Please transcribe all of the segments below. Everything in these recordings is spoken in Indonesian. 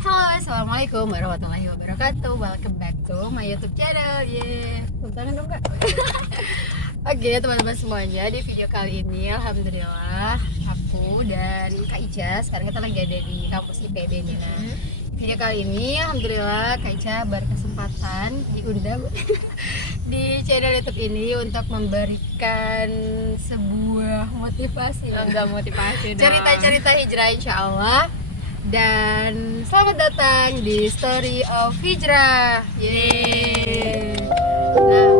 Halo, assalamualaikum warahmatullahi wabarakatuh. Welcome back to my YouTube channel. Tepuk tangan dong kak. Oke teman-teman semuanya, di video kali ini alhamdulillah aku dan Kak Ica sekarang kita lagi ada di kampus IPB nih. Nah, video kali ini alhamdulillah Kak Ica berkesempatan diundang di channel YouTube ini untuk memberikan sebuah motivasi. Enggak motivasi dong. Cerita-cerita hijrah insya Allah. Dan selamat datang di Story of Hijrah. Yeay. Nah,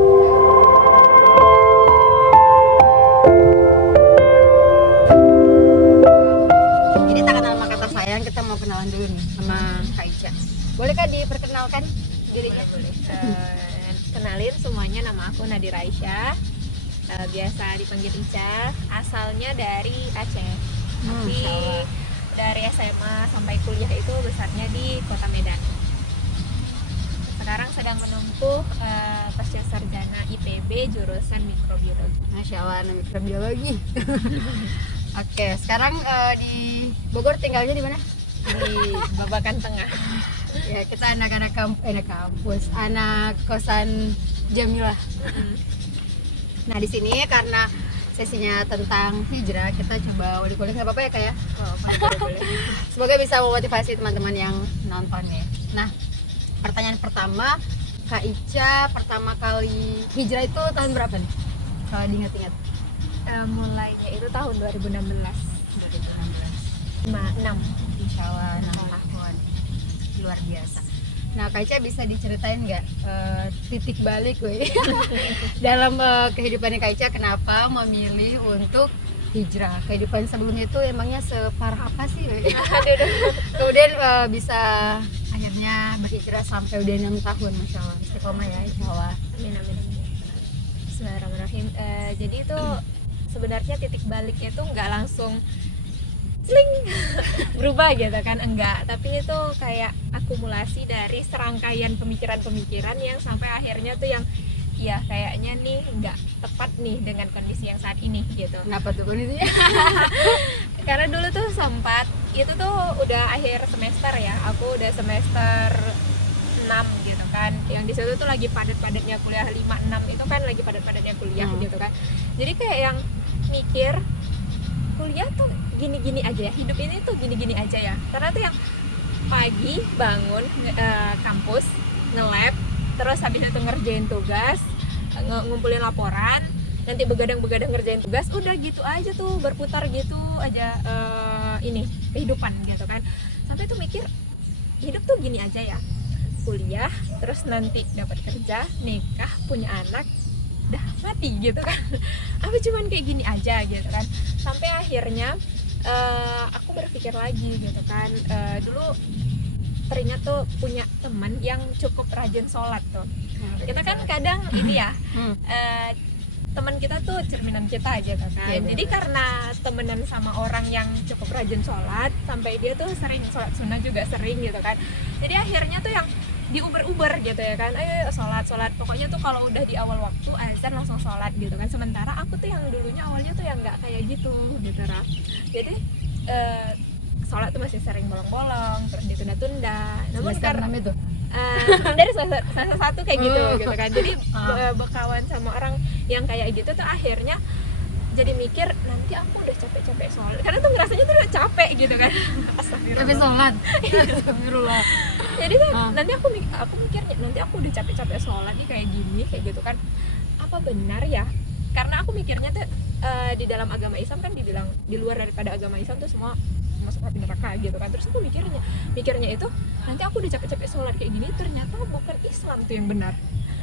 ini tak kenal maka kata sayang, kita mau kenalan dulu nih sama Kak Ica. Boleh Kak diperkenalkan dirinya? Boleh. Kenalin semuanya, nama aku Nadira Aisyah. Biasa dipanggil Ica. Asalnya dari Aceh. Tapi dari SMA sampai kuliah itu besarnya di Kota Medan. Sekarang sedang menempuh pasca sarjana IPB jurusan mikrobiologi. Masya Allah, mikrobiologi. Oke, sekarang di Bogor tinggalnya di mana? Di Babakan Tengah. Ya, kita anak-anak kampus, anak kosan Jamilah. Nah, di sini karena sesinya tentang hijrah, kita coba ulik-ulik, nggak apa-apa ya Kak ya? Oh, boleh. Semoga bisa memotivasi teman-teman yang nonton ya. Nah, pertanyaan pertama, Kak Ica pertama kali hijrah itu tahun berapa nih? Kalau diingat-ingat. Mulainya itu tahun 2016. 2016. 6. Insya Allah 6 tahun. Luar biasa. Nah, Kak Ica bisa diceritain nggak titik balik dalam kehidupannya Kak Ica, kenapa memilih untuk hijrah? Kehidupan sebelumnya itu emangnya separah apa sih? Kemudian bisa akhirnya berhijrah sampai udah 6 tahun, Masya Allah. Istiqomah ya, Insya Allah. Amin. Bismillahirrahmanirrahim. Jadi itu sebenarnya titik baliknya tuh nggak langsung sling berubah gitu kan, enggak, tapi itu kayak akumulasi dari serangkaian pemikiran-pemikiran yang sampai akhirnya tuh yang ya kayaknya nih nggak tepat nih dengan kondisi yang saat ini gitu. Kenapa tuh kondisinya? Karena dulu tuh sempat itu tuh udah akhir semester ya, aku udah semester 6 gitu kan, yang di situ tuh lagi padat-padatnya kuliah 5-6 itu kan lagi padat-padatnya kuliah gitu kan. Jadi kayak yang mikir kuliah tuh gini-gini aja ya, hidup ini tuh gini-gini aja ya. Karena tuh yang pagi bangun kampus, nge-lab, terus habis itu ngerjain tugas, ngumpulin laporan, nanti begadang-begadang ngerjain tugas, udah gitu aja tuh, berputar gitu aja ini kehidupan gitu kan. Sampai tuh mikir hidup tuh gini aja ya, kuliah, terus nanti dapat kerja, nikah, punya anak, dah mati gitu kan. Apa cuman kayak gini aja gitu kan. Sampai akhirnya aku berpikir lagi gitu kan, dulu teringat tuh punya teman yang cukup rajin sholat tuh. Kita kan kadang ini ya, teman kita tuh cerminan kita aja kan. Jadi karena temenan sama orang yang cukup rajin sholat, sampai dia tuh sering sholat sunnah juga sering gitu kan. Jadi akhirnya tuh yang diuber-uber gitu ya kan, ayo sholat, pokoknya tuh kalau udah di awal waktu azan langsung sholat gitu kan. Sementara aku tuh yang dulunya awalnya tuh yang nggak kayak gitu Raf. Jadi sholat tuh masih sering bolong-bolong, terus ditunda-tunda. Namun karena itu dari semester 1 kayak gitu gitu kan. Jadi berkawan sama orang yang kayak gitu tuh akhirnya jadi mikir nanti aku udah capek-capek sholat, karena tuh ngerasanya tuh udah capek gitu kan. capek sholat. Astagfirullah. Jadi kan nanti aku mikirnya nanti aku udah capek-capek sholat nih kayak gini kayak gitu kan, apa benar ya? Karena aku mikirnya tuh di dalam agama Islam kan dibilang di luar daripada agama Islam tuh semua masuk api neraka gitu kan. Terus aku mikirnya itu nanti aku udah capek-capek sholat kayak gini, ternyata bukan Islam tuh yang benar.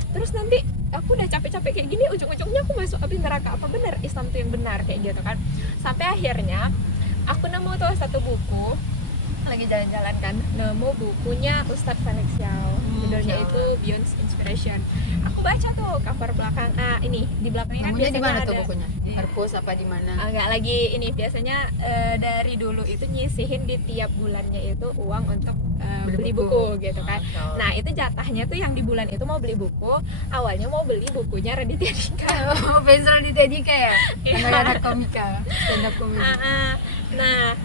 Terus nanti aku udah capek-capek kayak gini, ujung-ujungnya aku masuk api neraka, apa benar Islam tuh yang benar kayak gitu kan. Sampai akhirnya aku nemu tuh satu buku, lagi jalan-jalan kan, nemu bukunya Ustadz Felix Yao, judulnya itu Beyond Inspiration. Aku baca tuh cover belakang, ini di belakangnya kan biasanya di mana ada tuh bukunya? Di perpus apa di mana? Enggak, lagi ini biasanya dari dulu itu nyisihin di tiap bulannya itu uang untuk beli buku gitu kan. Nah itu jatahnya tuh yang di bulan itu mau beli buku, awalnya mau beli bukunya Raditya Dika. Oh, fans Raditya Dika ya? Anak-anak komika, stand up komika. Nah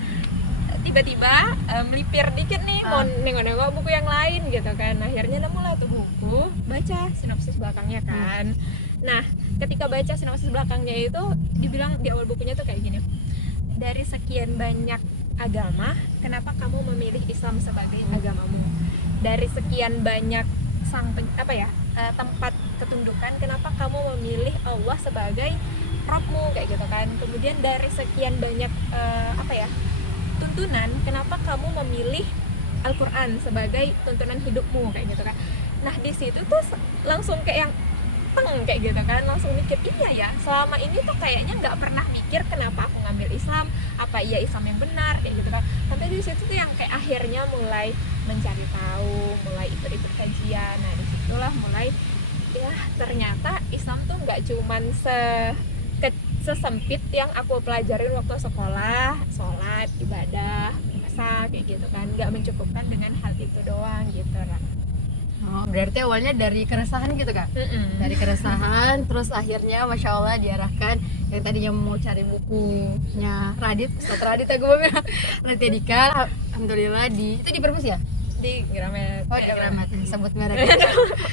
tiba-tiba melipir dikit nih mau nengok-nengok buku yang lain gitu kan. Akhirnya nemulah tuh buku, baca sinopsis belakangnya kan. Nah, ketika baca sinopsis belakangnya itu dibilang di awal bukunya tuh kayak gini. Dari sekian banyak agama, kenapa kamu memilih Islam sebagai agamamu? Dari sekian banyak tempat ketundukan, kenapa kamu memilih Allah sebagai Robmu kayak gitu kan. Kemudian dari sekian banyak tuntunan, kenapa kamu memilih Al-Quran sebagai tuntunan hidupmu kayak gitu kan. Nah di situ tuh langsung kayak yang kayak gitu kan, langsung mikir iya ya, selama ini tuh kayaknya nggak pernah mikir kenapa aku ngambil Islam, apa iya Islam yang benar kayak gitu kan. Sampai di situ tuh yang kayak akhirnya mulai mencari tahu, mulai ikut kajian. Nah disitulah mulai ya ternyata Islam tuh nggak cuman sesempit yang aku pelajarin waktu sekolah, sholat, ibadah, puasa kayak gitu kan, nggak mencukupkan dengan hal itu doang gitu kan. Oh, berarti awalnya dari keresahan gitu Kak? Dari keresahan, terus akhirnya Masya Allah diarahkan yang tadinya mau cari bukunya Radit, Ustaz Radit aku bilang Raditya Dika, alhamdulillah itu di Perpus ya? Di Gramet. Oh di Gramet, sebut merek.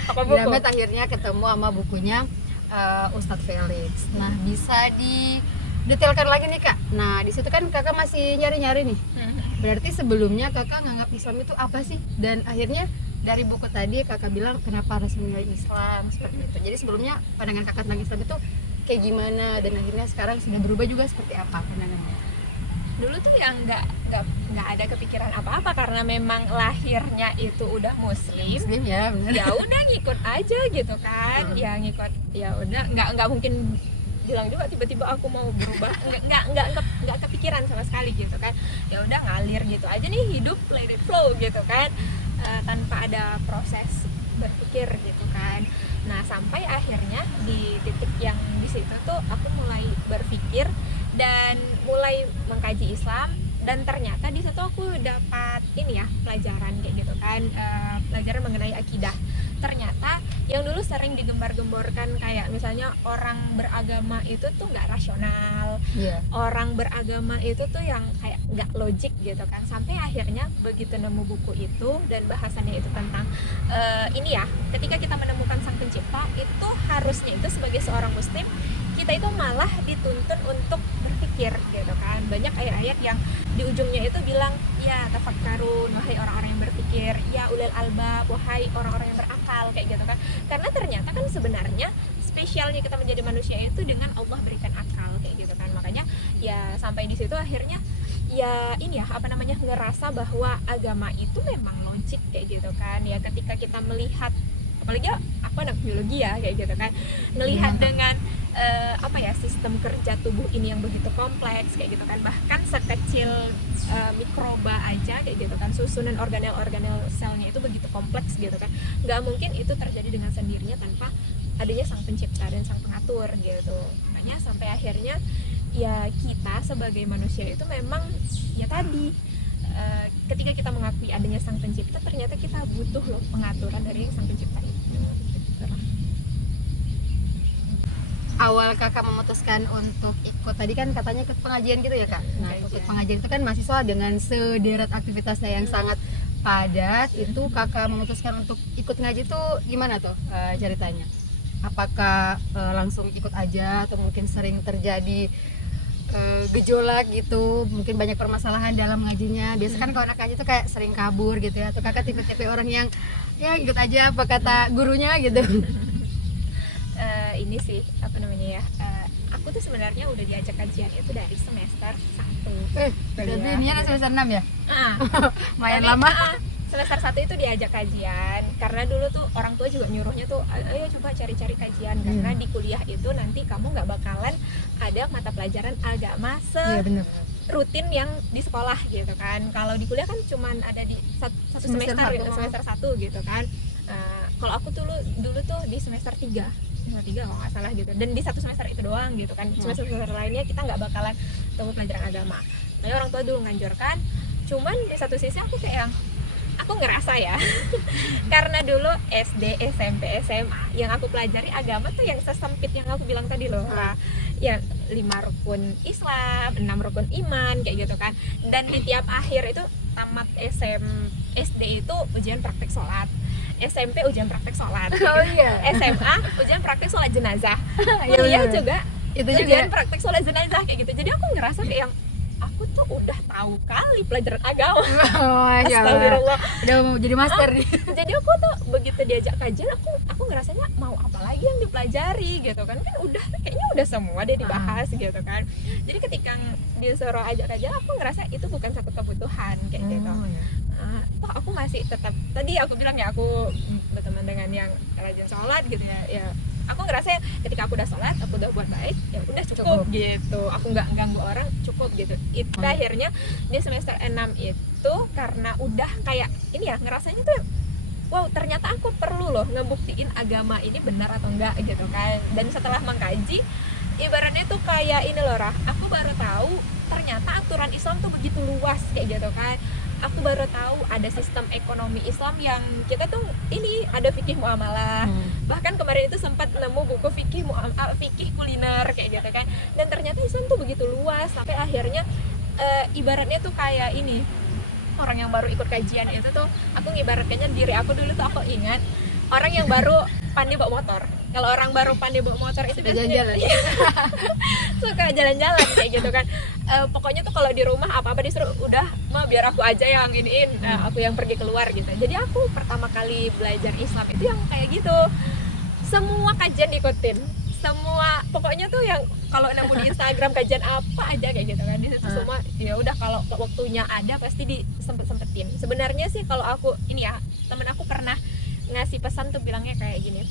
Apa buku? Gramet akhirnya ketemu sama bukunya Ustadz Felix. Nah bisa didetailkan lagi nih Kak. Nah di situ kan Kakak masih nyari-nyari nih. Berarti sebelumnya Kakak nganggap Islam itu apa sih? Dan akhirnya dari buku tadi Kakak bilang kenapa harus memilih Islam seperti itu. Jadi sebelumnya pandangan Kakak tentang Islam itu kayak gimana? Dan akhirnya sekarang sudah berubah juga seperti apa pandangannya? Dulu tuh yang nggak ada kepikiran apa-apa karena memang lahirnya itu udah muslim Ya benar. Ya udah ngikut aja gitu kan. Ya ngikut, ya udah nggak mungkin bilang juga tiba-tiba aku mau berubah, nggak kepikiran sama sekali gitu kan. Ya udah ngalir gitu aja nih hidup, let it flow gitu kan, tanpa ada proses berpikir gitu kan. Nah sampai akhirnya di titik yang di situ tuh aku mulai berpikir dan mulai mengkaji Islam, dan ternyata di situ aku dapat pelajaran kayak gitu kan, pelajaran mengenai akidah. Ternyata yang dulu sering digembar-gemborkan kayak misalnya orang beragama itu tuh nggak rasional, orang beragama itu tuh yang kayak nggak logik gitu kan. Sampai akhirnya begitu nemu buku itu dan bahasannya itu tentang ketika kita menemukan Sang Pencipta, itu harusnya itu sebagai seorang muslim kita itu malah dituntun untuk berpikir gitu kan. Banyak ayat-ayat yang di ujungnya itu bilang ya tafakkarun, wahai orang-orang yang berpikir, ya ulil albab, wahai orang-orang yang berakal kayak gitu kan. Karena ternyata kan sebenarnya spesialnya kita menjadi manusia itu dengan Allah berikan akal kayak gitu kan. Makanya ya sampai di situ akhirnya ngerasa bahwa agama itu memang logik kayak gitu kan. Ya ketika kita melihat, apalagi aku anak biologi ya kayak gitu kan, melihat dengan sistem kerja tubuh ini yang begitu kompleks kayak gitu kan, bahkan sekecil mikroba aja kayak gitu kan, susunan organel selnya itu begitu kompleks gitu kan. Nggak mungkin itu terjadi dengan sendirinya tanpa adanya Sang Pencipta dan Sang Pengatur gitu. Makanya sampai akhirnya ya kita sebagai manusia itu memang ya tadi ketika kita mengakui adanya Sang Pencipta, ternyata kita butuh loh pengaturan dari Sang Pencipta itu gitu. Awal Kakak memutuskan untuk ikut, tadi kan katanya ikut pengajian gitu ya Kak. Nah ikut pengajian itu kan mahasiswa dengan sederet aktivitasnya yang sangat padat. Itu Kakak memutuskan untuk ikut ngaji itu gimana tuh ceritanya? Apakah langsung ikut aja atau mungkin sering terjadi gejolak gitu, mungkin banyak permasalahan dalam ngajinya? Biasa kan kalau anak ngaji tuh kayak sering kabur gitu ya, atau Kakak tipe-tipe orang yang ya ikut aja apa kata gurunya gitu? Ini sih aku tuh sebenarnya udah diajak kajian itu dari semester 1. Berarti ini ada semester 6 ya? Lumayan Tapi, lama. Semester 1 itu diajak kajian karena dulu tuh orang tua juga nyuruhnya tuh ayo coba cari-cari kajian, karena di kuliah itu nanti kamu nggak bakalan ada mata pelajaran agama rutin yang di sekolah gitu kan. Kalau di kuliah kan cuman ada di satu semester semester 1 gitu kan. Kalau aku tuh dulu tuh di semester 3 kalau nggak salah gitu, dan di satu semester itu doang gitu kan. Semester lainnya kita nggak bakalan temu pelajaran agama. Makanya orang tua dulu nganjurkan. Cuman di satu sisi aku kayak aku ngerasa ya karena dulu SD, SMP, SMA yang aku pelajari agama tuh yang sesempit yang aku bilang tadi loh. Nah, ya 5 rukun Islam, 6 rukun iman kayak gitu kan. Dan di tiap akhir itu tamat SD itu ujian praktik sholat, SMP ujian praktik sholat, Oh iya. SMA ujian praktik sholat jenazah, Iya, kuliah bener. juga Itu ujian juga. praktik sholat jenazah kayak gitu. Jadi aku ngerasa kayak yang aku tuh udah tahu kali pelajaran agama. Oh, Masya Allah. Astagfirullah. Udah mau jadi master nih. Jadi aku tuh begitu diajak kajian aku ngerasanya mau apa lagi yang dipelajari gitu kan udah kayaknya udah semua deh dibahas gitu kan. Jadi ketika disuruh ajak kajian aku ngerasa itu bukan satu kebutuhan kayak gitu. iya. Toh aku masih tetap tadi aku bilang ya aku berteman dengan yang rajin sholat gitu ya aku ngerasa ketika aku udah sholat aku udah buat baik ya udah cukup gitu, aku nggak ganggu orang cukup gitu. Itu akhirnya di semester 6 itu karena udah kayak ini ya ngerasanya tuh wow ternyata aku perlu loh ngebuktiin agama ini benar atau enggak gitu kan. Dan setelah mengkaji ibaratnya tuh kayak ini loh Rah, aku baru tahu ternyata aturan Islam tuh begitu luas kayak gitu kan. Aku baru tahu ada sistem ekonomi Islam yang kita tuh ini ada fikih muamalah. Bahkan kemarin itu sempat nemu buku fikih fikih kuliner kayak gitu kan. Dan ternyata Islam tuh begitu luas sampai akhirnya ibaratnya tuh kayak ini orang yang baru ikut kajian itu tuh aku ngibaratkannya diri aku dulu tuh aku ingat orang yang baru pandai bawa motor. Kalau orang baru pandai bawa motor itu Suka jalan-jalan. suka jalan-jalan kayak gitu kan. Pokoknya tuh kalau di rumah apa-apa disuruh udah mah biar aku aja yang iniin, aku yang pergi keluar gitu. Jadi aku pertama kali belajar Islam itu yang kayak gitu. Semua kajian diikutin. Semua pokoknya tuh yang kalau nemu di Instagram kajian apa aja kayak gitu kan. Di situ semua ya udah kalau waktunya ada pasti disempet-sempetin. Sebenarnya sih kalau aku ini ya, temen aku pernah ngasih pesan tuh bilangnya kayak gini.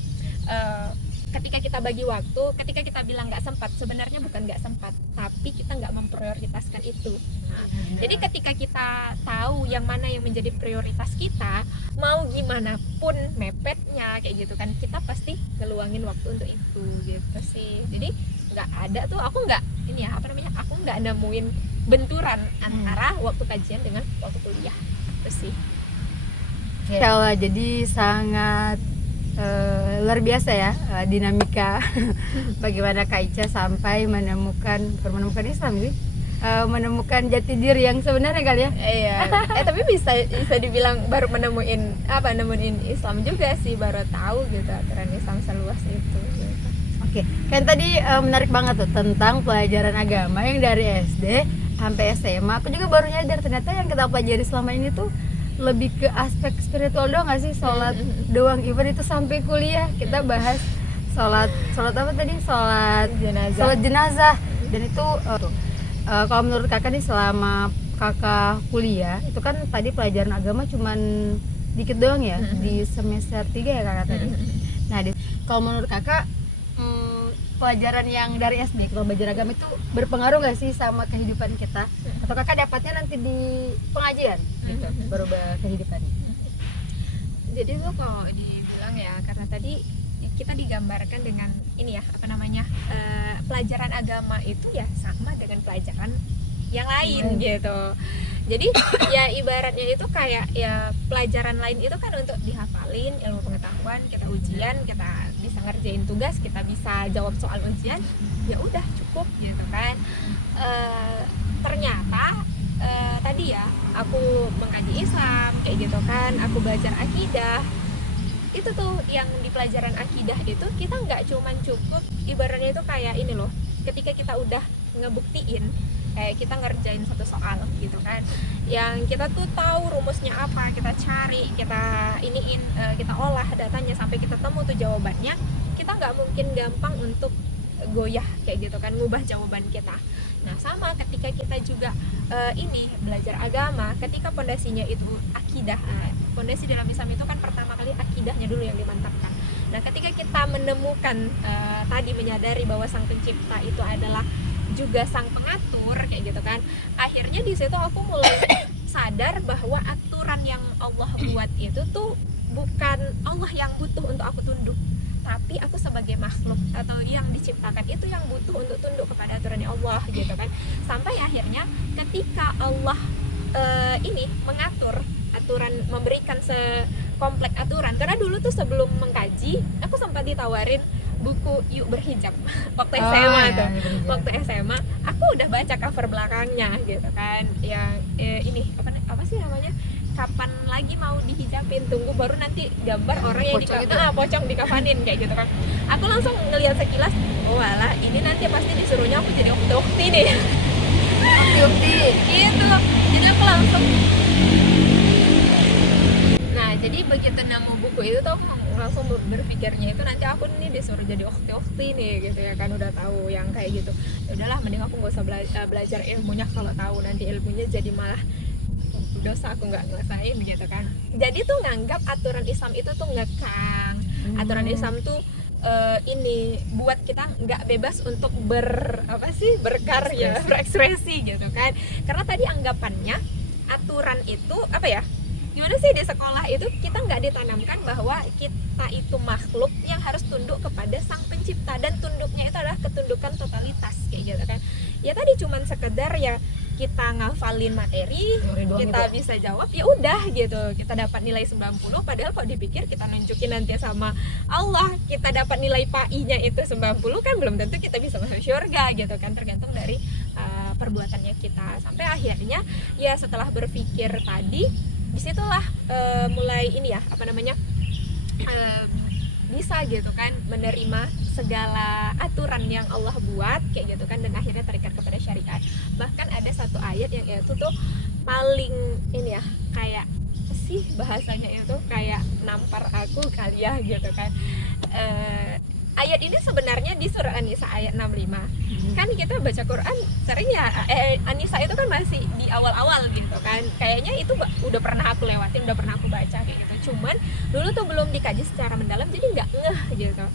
Ketika kita bagi waktu, ketika kita bilang nggak sempat, sebenarnya bukan nggak sempat, tapi kita nggak memprioritaskan itu. Jadi ketika kita tahu yang mana yang menjadi prioritas kita, mau gimana pun mepetnya kayak gitu kan, kita pasti ngeluangin waktu untuk itu gitu sih. Jadi nggak ada tuh, aku nggak ini ya apa namanya, aku nggak nemuin benturan antara waktu kajian dengan waktu kuliah itu sih. Insya Allah, jadi sangat luar biasa ya dinamika bagaimana Kak Ica sampai menemukan Islam sih, menemukan jati diri yang sebenarnya kali ya. Iya. Tapi bisa dibilang baru nemuin Islam juga sih, baru tahu gitu aturan Islam seluas itu. Gitu. Oke, kan tadi menarik banget tuh tentang pelajaran agama yang dari SD sampai SMA. Aku juga baru nyadar ternyata yang kita pelajari selama ini tuh lebih ke aspek spiritual doang nggak sih, sholat doang. Even itu sampai kuliah kita bahas sholat apa tadi, sholat jenazah. Dan itu kalau menurut kakak nih selama kakak kuliah itu kan tadi pelajaran agama cuman dikit doang ya, di semester 3 ya kakak tadi. Nah kalau menurut kakak pelajaran yang dari SD kalau belajar agama itu berpengaruh nggak sih sama kehidupan kita, atau kakak dapatnya nanti di pengajian gitu berubah kehidupan? Jadi tuh kalau dibilang ya, karena tadi kita digambarkan dengan ini ya apa namanya, pelajaran agama itu ya sama dengan pelajaran yang lain gitu. Jadi ya ibaratnya itu kayak ya pelajaran lain itu kan untuk dihafalin ilmu pengetahuan, kita ujian, kita bisa ngerjain tugas, kita bisa jawab soal ujian, ya udah cukup gitu kan. Ternyata tadi ya aku mengkaji Islam kayak gitu kan, aku belajar akidah. Itu tuh yang di pelajaran akidah itu kita nggak cuman cukup ibaratnya itu kayak ini loh, ketika kita udah ngebuktiin kayak kita ngerjain satu soal gitu kan, yang kita tuh tahu rumusnya apa, kita cari, kita iniin, kita olah datanya sampai kita temu tuh jawabannya, kita nggak mungkin gampang untuk goyah kayak gitu kan, ngubah jawaban kita. Nah sama ketika kita juga ini belajar agama, ketika pondasinya itu akidah. Pondasi dalam Islam itu kan pertama kali akidahnya dulu yang dimantapkan. Nah ketika kita menemukan tadi menyadari bahwa sang pencipta itu adalah juga sang pengatur kayak gitu kan, akhirnya di situ aku mulai sadar bahwa aturan yang Allah buat itu tuh bukan Allah yang butuh untuk aku tunduk, tapi aku sebagai makhluk atau yang diciptakan itu yang butuh untuk tunduk kepada aturannya Allah gitu kan. Sampai akhirnya ketika Allah ini mengatur aturan, memberikan komplek aturan. Karena dulu tuh sebelum mengkaji aku sempat ditawarin buku Yuk Berhijab waktu SMA ya, tuh. berhijab. Waktu SMA aku udah baca cover belakangnya gitu kan, yang ini apa sih namanya, kapan lagi mau dihijabin, tunggu baru nanti gambar orang yang Pocong itu. pocong dikafanin kayak gitu kan. Aku langsung ngelihat sekilas, oh alah ini nanti pasti disuruhnya aku jadi ukti nih. Ukti. Gitu, jadi aku langsung, nah jadi begitu nemu buku itu tuh aku langsung berpikirnya itu nanti aku nih disuruh jadi ukti nih gitu ya kan, udah tahu yang kayak gitu. Ya udahlah, mending aku nggak usah belajar ilmunya, kalau tahu nanti ilmunya jadi malah dosa aku nggak ngerasain gitu kan. Jadi tuh nganggap aturan Islam itu tuh ngekang, aturan Islam tuh ini buat kita nggak bebas untuk berkarya, berekspresi gitu kan. Karena tadi anggapannya aturan itu apa ya, gimana sih, di sekolah itu kita nggak ditanamkan bahwa kita itu makhluk yang harus tunduk kepada sang pencipta, dan tunduknya itu adalah ketundukan totalitas kayak gitu kan. Ya tadi cuman sekedar ya kita ngafalin materi, kita bisa jawab, ya udah gitu, kita dapat nilai 90. Padahal kalau dipikir kita nunjukin nanti sama Allah kita dapat nilai PAI-nya itu 90, kan belum tentu kita bisa masuk surga gitu kan, tergantung dari perbuatannya kita. Sampai akhirnya ya setelah berpikir tadi, disitulah mulai ini ya apa namanya, bisa gitu kan menerima segala aturan yang Allah buat kayak gitu kan, dan akhirnya terikat kepada syariat. Bahkan ada satu ayat yang itu tuh paling ini ya, kayak sih bahasanya itu kayak nampar aku kali ya gitu kan. Ayat ini sebenarnya di surah An-Nisa ayat 65. Kan kita baca Quran sering ya, An-Nisa itu kan masih di awal-awal gitu kan. Kayaknya itu udah pernah aku lewatin, udah pernah aku baca kayak gitu. Cuman dulu tuh belum dikaji secara mendalam, jadi nggak ngeh gitu.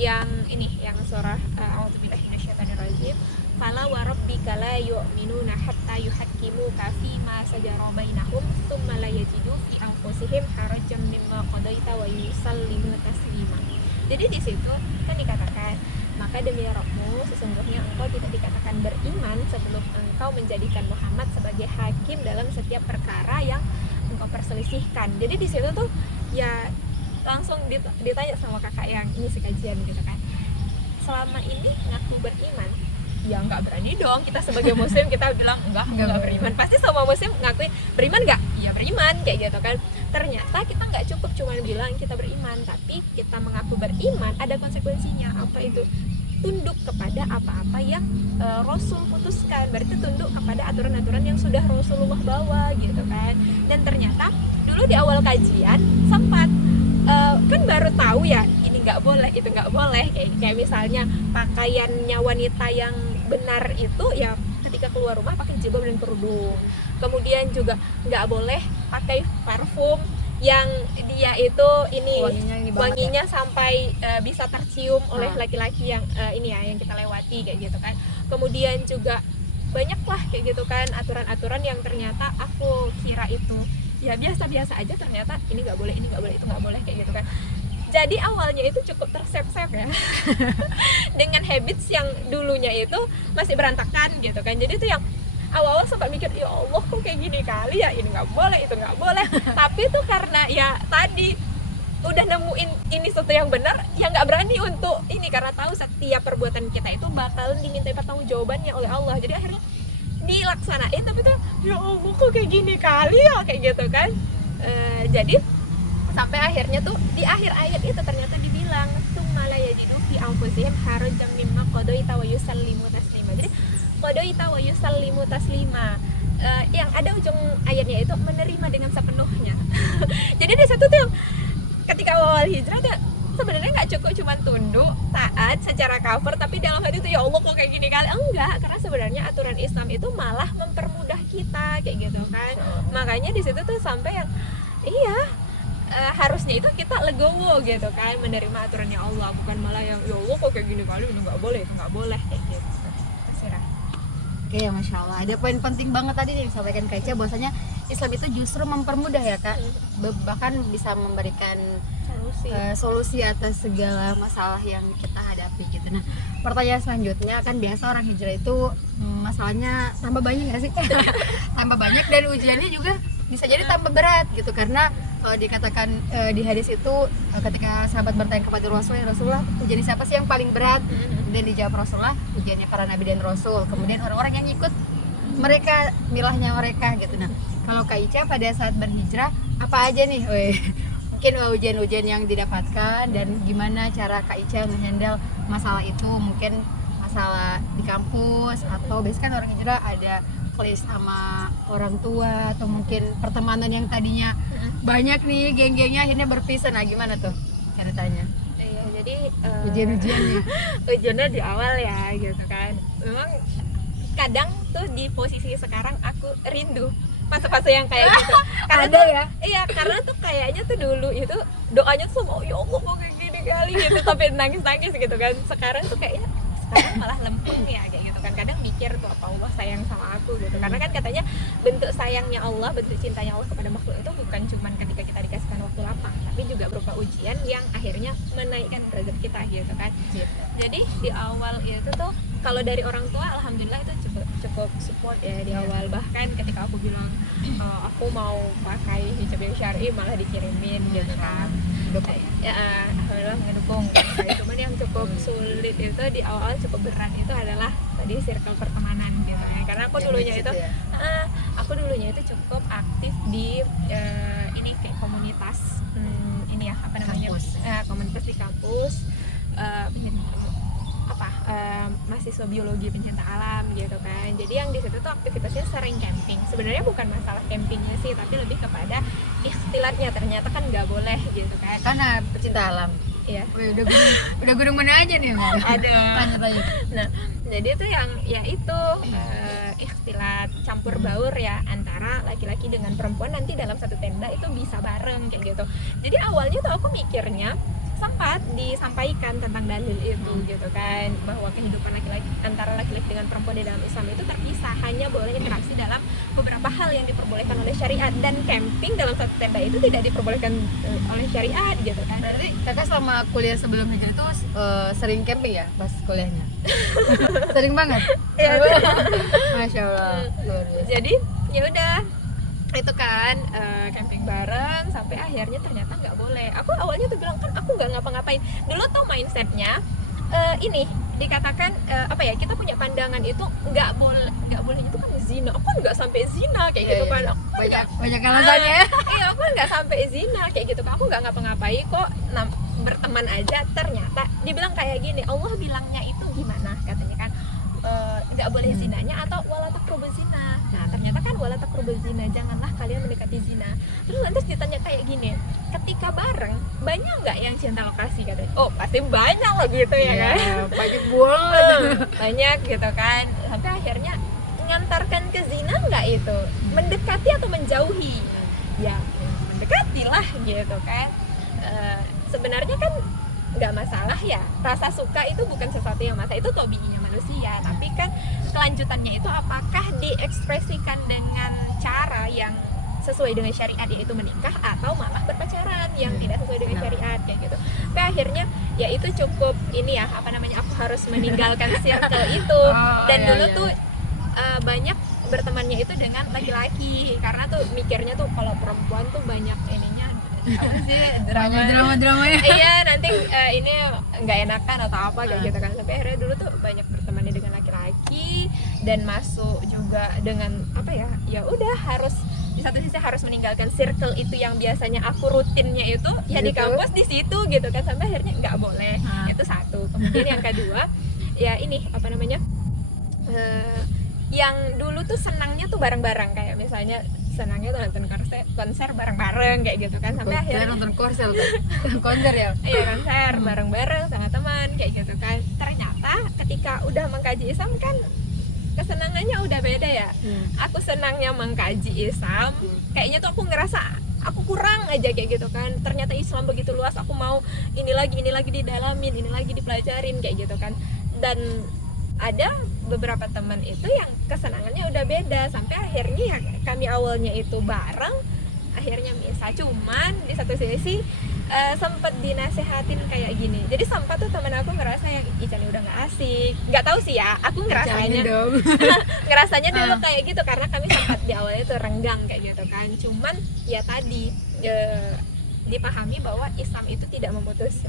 Yang ini, yang surah A'udzubillahi minasyaitonirrajim. Fala wa rabbika la yu'minuna hatta yuhakkimuka fi ma sajara bainahum tsumma la yajidu fi anfusihim harajan mimma qadaita wa yusallimu taslima. Jadi di situ kan dikatakan, maka demi Rabbmu sesungguhnya engkau tidak dikatakan beriman sebelum engkau menjadikan Muhammad sebagai hakim dalam setiap perkara yang engkau perselisihkan. Jadi di situ tuh ya langsung ditanya sama kakak yang ngisi kajian gitu kan, selama ini ngaku beriman? Ya nggak berani dong, kita sebagai muslim kita bilang enggak beriman. Pasti semua muslim ngakuin beriman nggak? Iya beriman kayak gitu kan. Ternyata kita nggak cukup cuma bilang kita beriman, tapi kita mengaku beriman ada konsekuensinya. Apa itu? Tunduk kepada apa-apa yang Rasul putuskan, berarti tunduk kepada aturan-aturan yang sudah Rasulullah bawa gitu kan. Dan ternyata dulu di awal kajian sempat kan baru tahu ya, ini nggak boleh, itu nggak boleh, kayak misalnya pakaiannya wanita yang benar itu ya ketika keluar rumah pakai jilbab dan kerudung. Kemudian juga nggak boleh pakai parfum yang dia itu ini wanginya sampai bisa tercium oleh laki-laki yang ini ya yang kita lewati kayak gitu kan. Kemudian juga banyak lah kayak gitu kan aturan-aturan yang ternyata aku kira itu ya biasa-biasa aja, ternyata ini nggak boleh, ini nggak boleh, itu nggak boleh kayak gitu kan. Jadi awalnya itu cukup tersep-sep ya dengan habits yang dulunya itu masih berantakan gitu kan. Jadi itu yang awal-awal sempat mikir, ya Allah kok kayak gini kali ya, ini nggak boleh, itu nggak boleh. Tapi itu karena ya tadi udah nemuin ini sesuatu yang benar, ya nggak berani untuk ini, karena tahu setiap perbuatan kita itu bakal dimintai pertanggungjawabannya oleh Allah. Jadi akhirnya dilaksanain, tapi tuh ya Allah kok kayak gini kali ya kayak gitu kan. Jadi sampai akhirnya tuh di akhir ayat itu ternyata dibilang tsumma la yajidu fi anfusihim harajan mimma qadaita wa yusallimu taslima. Jadi qadaita wa yusallimu taslima, yang ada ujung ayatnya itu menerima dengan sepenuhnya. Jadi di situ tuh ketika awal hijrah tuh sebenarnya nggak cukup cuma tunduk taat secara cover, tapi dalam hati itu ya Allah kok kayak gini kali, enggak, karena sebenarnya aturan Islam itu malah mempermudah kita kayak gitu kan. Makanya di situ tuh sampai yang harusnya itu kita legowo gitu kan menerima aturannya Allah, bukan malah yang ya Allah kok kayak gini kali, ini nggak boleh, itu nggak boleh kayak gitu. Oke, Masya Allah. Ada poin penting banget tadi yang disampaikan Kak Ica, bahwasanya Islam itu justru mempermudah ya Kak, bahkan bisa memberikan solusi atas segala masalah yang kita hadapi gitu. Nah, pertanyaan selanjutnya kan biasa orang hijrah itu masalahnya tambah banyak nggak sih? Tambah banyak, dan ujiannya juga bisa jadi tambah berat gitu, karena kalau dikatakan di hadis itu ketika sahabat bertanya kepada Rasulullah, ujian siapa sih yang paling berat? Dan dijawab Rasulullah, ujiannya para nabi dan rasul, kemudian orang-orang yang ikut mereka, milahnya mereka gitu. Nah, kalau Kak Ica pada saat berhijrah apa aja nih? Mungkin ujian-ujian yang didapatkan dan gimana cara Kak Ica menghandle masalah itu, mungkin masalah di kampus atau biasanya kan orang hijrah ada clash sama orang tua, atau mungkin pertemanan yang tadinya banyak nih geng-gengnya akhirnya berpisah. Nah, gimana tuh ceritanya? Iya, jadi Ujian-ujiannya ujiannya di awal ya gitu kan. Memang kadang tuh di posisi sekarang aku rindu fase-fase yang kayak gitu. Karena ada tuh, ya? iya, karena tuh kayaknya tuh dulu itu doanya tuh sama, ya Allah mau kayak gini kali gitu, sampai nangis-nangis gitu kan. Sekarang tuh kayaknya sekarang malah lempeng ya kayak gitu kan. Kadang mikir tuh apa Allah sayang sama aku gitu. Karena kan katanya bentuk sayangnya Allah, bentuk cintanya Allah kepada makhluk itu bukan cuma ketika kita dikasihkan waktu lapang, tapi juga berupa ujian yang akhirnya menaikkan derajat kita gitu kan. Jadi di awal itu tuh kalau dari orang tua alhamdulillah itu cukup support ya di awal. Bahkan ketika aku bilang aku mau pakai hijab yang syar'i malah dikirimin gitu kan. Ya alhamdulillah mendukung. Cuman yang cukup sulit itu di awal cukup berat itu adalah tadi circle pertemanan gitu ya. Karena aku dulunya itu cukup aktif di ini kayak komunitas ini ya apa namanya komunitas di kampus mahasiswa biologi pencinta alam gitu kan. Jadi yang di situ tuh aktivitasnya sering camping. Sebenarnya bukan masalah campingnya sih, tapi lebih kepada ikhtilatnya, ternyata kan nggak boleh gitu kan. Karena pecinta alam. Iya. Udah gunung mana aja nih? Ada. Lanjut. Nah, jadi itu yang ya itu ikhtilat campur baur ya antara laki-laki dengan perempuan, nanti dalam satu tenda itu bisa bareng kayak gitu. Jadi awalnya tuh aku mikirnya sempat disampaikan tentang dalil itu gitu kan, bahwa kehidupan laki-laki antara laki-laki dengan perempuan di dalam Islam itu terpisah, hanya boleh interaksi dalam beberapa hal yang diperbolehkan oleh syariat, dan camping dalam satu tenda itu tidak diperbolehkan oleh syariat gitu kan. Berarti kakak selama kuliah sebelum hijrah itu sering camping ya pas kuliahnya? Sering banget? Ya, Masya Allah, luar biasa. jadi ya udah itu kan camping bareng sampai akhirnya ternyata nggak boleh. Aku awalnya tuh bilang kan aku nggak ngapa-ngapain. Dulu tuh mindsetnya ini dikatakan apa ya, kita punya pandangan itu nggak boleh itu kan zina. Aku kan nggak sampai zina kayak gitu kan. Aku kan banyak alasannya. Iya, aku kan nggak sampai zina kayak gitu kan. Aku nggak ngapa-ngapain kok, berteman aja. Ternyata dibilang kayak gini, Allah bilangnya itu gimana katanya kan, nggak boleh zinanya atau wala taqrabuz zina. Nah ternyata kan wala taqrabuz zina, janganlah kalian mendekati zina. Terus lantas ditanya kayak gini, ketika bareng banyak nggak yang cinta lokasi katanya? Oh pasti banyak lah gitu ya kan. Banyak banget. Banyak gitu kan. Sampai akhirnya mengantarkan ke zina nggak itu? Mendekati atau menjauhi? Ya mendekati lah gitu kan. Sebenarnya kan nggak masalah ya, rasa suka itu bukan sesuatu yang masa, itu tobiinya manusia. Tapi kan kelanjutannya itu apakah diekspresikan dengan cara yang sesuai dengan syariat, yaitu menikah, atau malah berpacaran yang tidak sesuai dengan syariat kayak gitu. Tapi akhirnya ya itu cukup ini ya apa namanya, aku harus meninggalkan circle itu. Dan dulu tuh banyak bertemannya itu dengan laki-laki, karena tuh mikirnya tuh kalau perempuan tuh banyak ininya apa sih, drama ya. Iya, nanti ini nggak enakan atau apa kayak gitu kan. Sampai akhirnya dulu tuh banyak bertemannya dengan laki-laki, dan masuk juga dengan apa ya udah harus di satu sisi harus meninggalkan circle itu yang biasanya aku rutinnya itu ya di kampus di situ gitu kan. Sampai akhirnya nggak boleh. Itu satu. Kemudian yang kedua ya ini apa namanya, yang dulu tuh senangnya tuh bareng-bareng, kayak misalnya senangnya tuh nonton konser bareng-bareng kayak gitu kan. Sampai akhirnya nonton konser ya. Iya, konser bareng-bareng sama teman kayak gitu kan. Ternyata ketika udah mengkaji Islam kan kesenangannya udah beda ya. Aku senangnya mengkaji Islam, kayaknya tuh aku ngerasa aku kurang aja kayak gitu kan. Ternyata Islam begitu luas, aku mau ini lagi didalamin, ini lagi dipelajarin kayak gitu kan. Dan ada beberapa teman itu yang kesenangannya udah beda. Sampai akhirnya ya kami awalnya itu bareng, akhirnya misah. Cuman di satu sisi sempet dinasehatin kayak gini. Jadi sempat tuh temen aku ngerasa yang Ican udah nggak asik. Nggak tahu sih ya, aku ngerasanya ngerasanya dulu kayak gitu karena kami sempat di awalnya tuh renggang kayak gitu kan. Cuman ya tadi dipahami bahwa Islam itu tidak memutus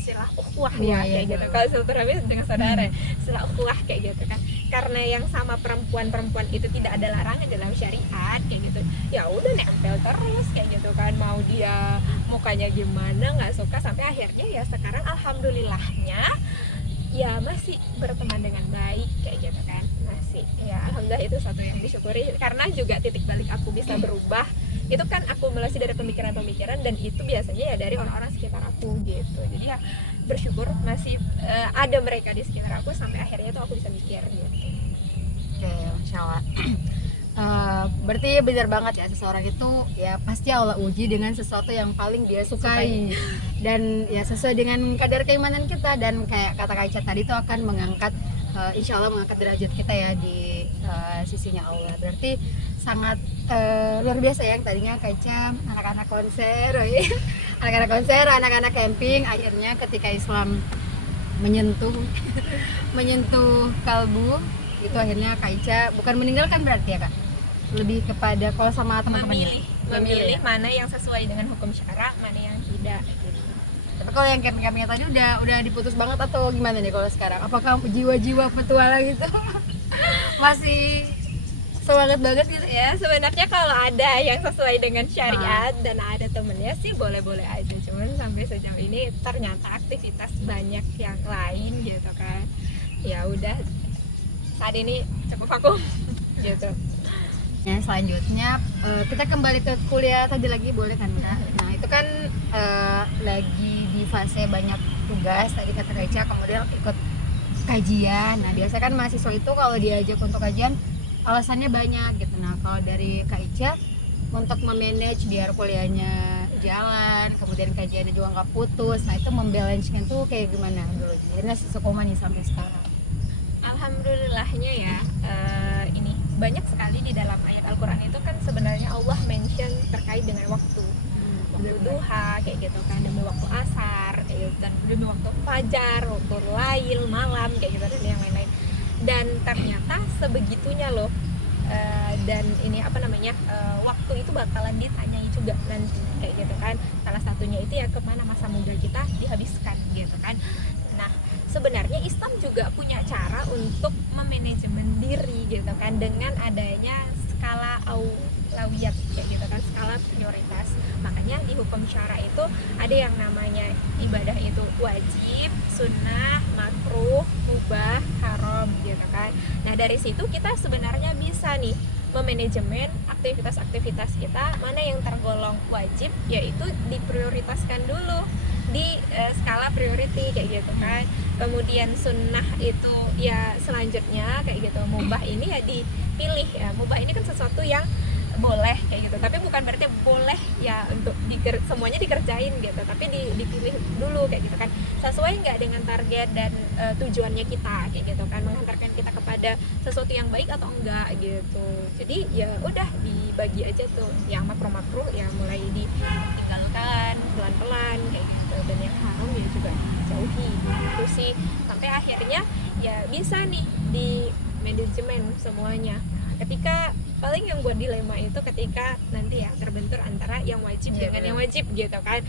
silah ukhuwah ya kayak gitu. Kalau silaturahmi dengan saudara, silah ukhuwah kayak gitu kan. Karena yang sama perempuan itu tidak ada larangan dalam syariat kayak gitu. Ya udah nempel terus kayak gitu kan. Mau dia mukanya gimana nggak suka sampai akhirnya ya sekarang alhamdulillahnya ya masih berteman dengan baik kayak gitu kan. Masih ya alhamdulillah itu satu yang disyukuri karena juga titik balik aku bisa berubah itu kan akumulasi dari pemikiran-pemikiran dan itu biasanya ya dari orang-orang sekitar aku gitu. Jadi ya bersyukur masih ada mereka di sekitar aku sampai akhirnya tuh aku bisa mikir gitu. Oke, Masya Allah. Berarti benar banget ya, seseorang itu ya pasti Allah uji dengan sesuatu yang paling dia sukai dan ya sesuai dengan kadar keimanan kita. Dan kayak kata Kak Ica tadi tuh akan mengangkat insya Allah mengangkat derajat kita ya di sisinya Allah. Berarti sangat luar biasa ya, yang tadinya Kak Ica anak-anak konser anak-anak konser, anak-anak camping, akhirnya ketika Islam menyentuh kalbu itu akhirnya Kak Ica bukan meninggalkan berarti ya Kak, lebih kepada kalau sama teman-temannya memilih mana yang sesuai dengan hukum syara, mana yang tidak gitu. Tapi kalau yang camping-campingnya tadi udah diputus banget atau gimana nih kalau sekarang? Apakah jiwa-jiwa petualang gitu masih semangat banget gitu? Ya sebenarnya kalau ada yang sesuai dengan syariat dan ada temennya sih boleh-boleh aja. Cuman sampai sejauh ini ternyata aktivitas banyak yang lain gitu kan. Ya udah saat ini cukup vakum gitu. Ya, selanjutnya kita kembali ke kuliah tadi lagi, boleh kan Kak? Nah itu kan lagi di fase banyak tugas tadi kata Kak Ica, kemudian ikut kajian. Nah biasa kan mahasiswa itu kalau diajak untuk kajian alasannya banyak gitu. Nah kalau dari Kak Ica untuk memanage biar kuliahnya jalan, kemudian kajiannya juga nggak putus, nah itu membalancekan tuh kayak gimana dulu? Jadi sesuai nih sampai sekarang. Alhamdulillahnya ya ini banyak sekali di dalam ayat Al-Quran itu kan sebenarnya Allah mention terkait dengan waktu duha kayak gitu kan, demi waktu asar kayak gitu, dan demi waktu fajar, waktu lail, malam kayak gitu dan yang lain-lain. Dan ternyata sebegitunya loh. Dan ini apa namanya waktu itu bakalan ditanyai juga nanti kayak gitu kan. Salah satunya itu ya kemana masa muda kita dihabiskan gitu kan. Nah sebenarnya Islam juga punya cara untuk memanajemen diri gitu kan, dengan adanya skala aulawiyat kayak gitu kan, skala prioritas. Makanya di hukum syara itu ada yang namanya ibadah itu wajib, sunnah, makruh, mubah, haram gitu kan. Nah dari situ kita sebenarnya bisa nih memanajemen aktivitas-aktivitas kita, mana yang tergolong wajib yaitu diprioritaskan dulu di skala priority kayak gitu kan. Kemudian sunnah itu ya selanjutnya kayak gitu. Mubah ini ya dipilih ya. Mubah ini kan sesuatu yang boleh kayak gitu, tapi bukan berarti boleh ya untuk semuanya dikerjain gitu, tapi dipilih dulu kayak gitu kan, sesuai nggak dengan target dan tujuannya kita kayak gitu kan, menghantarkan kita kepada sesuatu yang baik atau enggak gitu. Jadi ya udah dibagi aja tuh, yang makruh ya mulai ditinggalkan pelan-pelan kayak gitu, dan yang haram ya juga jauhi gitu sih, sampai akhirnya ya bisa nih di manajemen semuanya. Ketika paling yang buat dilema itu ketika nanti ya terbentur antara yang wajib dengan yang wajib gitu kan.